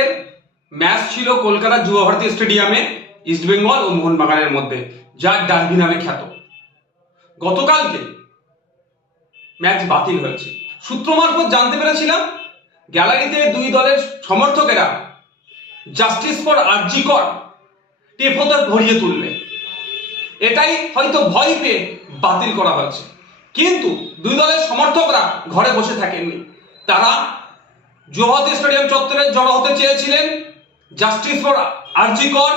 এর ম্যাচ ছিল কলকাতা যুব ভারতী স্টেডিয়ামে ইস্টবেঙ্গল ও মোহনবাগানের মধ্যে, যার ডার্বি নামে খ্যাত। গতকালকে ম্যাচ বাতিল হয়েছে। সূত্র মারফত জানতে পেরেছিলাম গ্যালারিতে দুই দলের সমর্থকেরা জাস্টিস ফর আরজিকর টেপোতে ভরিয়ে তুলবে, এটাই হয়তো ভয় পেয়ে বাতিল করা হয়েছে। কিন্তু দুই দলের সমর্থকরা ঘরে বসে থাকেননি, তারা যুব ভারতী স্টেডিয়াম চত্বরে জড়ো হতে চেয়েছিলেন জাস্টিস ফর আরজিকর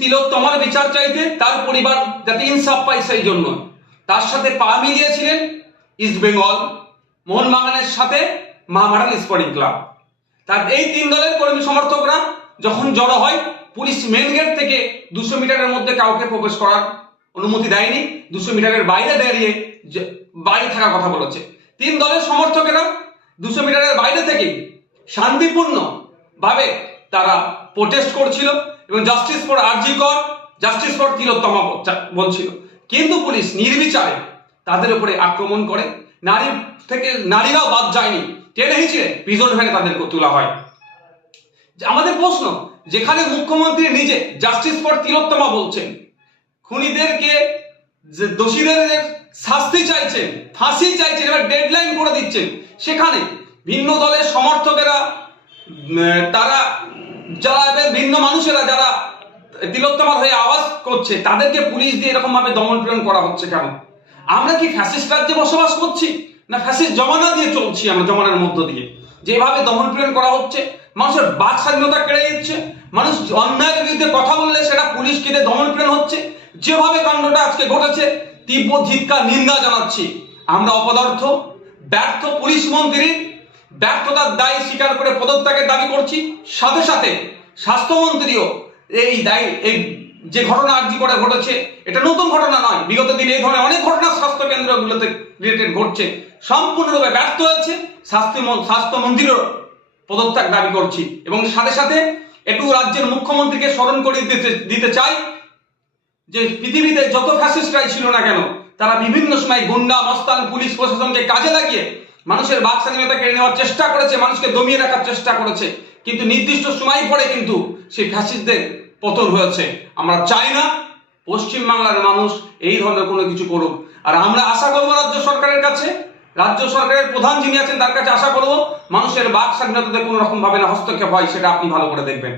তিলোত্তমার বিচার চাইতে, তার পরিবার যাতে ইনসাফ পায় সেই জন্য। তার সাথে পা মিলিয়েছিলেন ইস্টবেঙ্গল, মোহনবাগানের সাথে মহামারান স্পোর্টিং ক্লাব। তার এই তিন দলের কর্মী সমর্থকরা যখন জড়ো হয়, পুলিশ মেন গেট থেকে 200 মিটারের মধ্যে কাউকে প্রবেশ করার অনুমতি দেয়নি, 200 মিটারের বাইরে দাঁড়িয়ে বাইরে থাকার কথা বলেছে। তিন দলের সমর্থকেরা 200 মিটারের বাইরে থেকে শান্তিপূর্ণ ভাবে তারা প্রোটেস্ট করছিল এবং justice for RG Kar, justice for Tilottama বলছিল। কিন্তু পুলিশ নির্বিচারে তাদের উপরে আক্রমণ করে। নারীরাও বাদ যায়নি, টেনে হিঁচড়ে প্রিজন ভ্যানে তাদেরকে তোলা হয়। আমাদের প্রশ্ন, যেখানে মুখ্যমন্ত্রী নিজে জাস্টিস ফর তিলোত্তমা বলছেন, খুনিদেরকে দোষীদের শাস্তি চাইছেন, ফাঁসি চাইছেন, এবার ডেডলাইন করে দিচ্ছেন, সেখানে ভিন্ন দলের সমর্থকেরা তারা যারা ভিন্ন মানুষেরা যারা তিলোত্তমার হয়ে আওয়াজ করছে, তাদেরকে পুলিশ দিয়ে এরকম ভাবে দমন পীড়ন করা হচ্ছে কেন? আমরা কি ফ্যাসিস্ট রাজ্যে বসবাস করছি, না ফ্যাসিস্ট জমানা দিয়ে চলছি? আমরা জমানার মধ্য দিয়ে যেভাবে দমন পীড়ন করা হচ্ছে, মানুষের বাক স্বাধীনতা কেড়ে দিচ্ছে, মানুষ অন্যায়ের বিরুদ্ধে কথা বললে সেটা পুলিশ কেটে দমন পীড়ন হচ্ছে, যেভাবে কাণ্ডটা আজকে ঘটেছে তীব্র ধিক্কার নিন্দা জানাচ্ছি। আমরা অপদার্থ ব্যর্থ পুলিশ মন্ত্রীর ব্যর্থতার দায় স্বীকার করে পদত্যাগের দাবি করছি। সাথে সাথে স্বাস্থ্যমন্ত্রীও এই দায়, এই যে ঘটনা আরজি করে ঘটেছে, এটা নতুন ঘটনা নয়, বিগত দিনে এই ধরনের অনেক ঘটনা স্বাস্থ্য কেন্দ্রগুলোতে রিলেটেড ঘটছে, সম্পূর্ণরূপে ব্যর্থ হয়েছে। স্বাস্থ্যমন্ত্রীরও পদত্যাগ দাবি করছি এবং সাথে সাথে একটু রাজ্যের মুখ্যমন্ত্রীকে স্মরণ করে দিতে চাই যে পৃথিবীতে যত ফ্যাসিস্টরাই ছিল না কেন, তারা বিভিন্ন সময় গুন্ডা মস্তান পুলিশ প্রশাসনকে কাজে লাগিয়ে মানুষের বাক স্বাধীনতা কেড়ে নেওয়ার চেষ্টা করেছে, মানুষকে দমিয়ে রাখার চেষ্টা করেছে, কিন্তু নির্দিষ্ট সময় পরে কিন্তু সেই ফ্যাসিস্টদের পতন হয়েছে। আমরা চাই না পশ্চিমবাংলার মানুষ এই ধরনের কোনো কিছু করুক। আর আমরা আশা করবো রাজ্য সরকারের কাছে, রাজ্য সরকারের প্রধান যিনি আছেন তার কাছে আশা করবো মানুষের বাক স্বাধীনতাতে কোনো রকম ভাবে না হস্তক্ষেপ হয়, সেটা আপনি ভালো করে দেখবেন।